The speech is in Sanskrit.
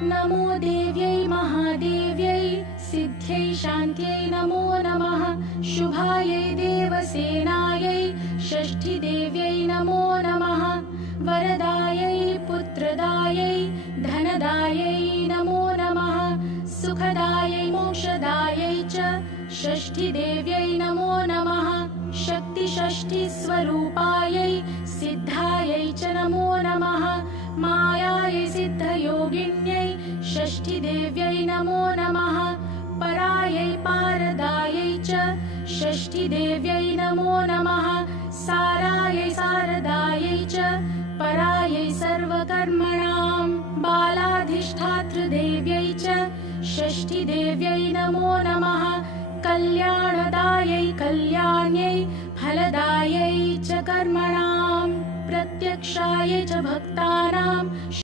नमो देव्यै महादेव्यै सिद्ध्यै शान्त्यै नमो नमः। शुभायै देवसेनायै षष्ठीदेव्यै नमो नमः। वरदायै पुत्रदायै धनदायै नमो नमः। सुखदायै मोक्षदायै च षष्ठीदेव्यै नमो नमः। शक्तिषष्ठीस्वरूपायै सिद्धायै च नमो नमः। मायायै सिद्धयोगिन्यै षष्ठीदेव्यै नमो नमः। परायै पारदायै च षष्ठीदेव्यै नमो नमः। सारायै शारदायै च परायै सर्वकर्मणां बालाधिष्ठातृदेव्यै च षष्ठीदेव्यै नमो नमः। कल्याणदायै कल्याण्यै फलदायै च कर्मणां प्रत्यक्षायै च भक्तानां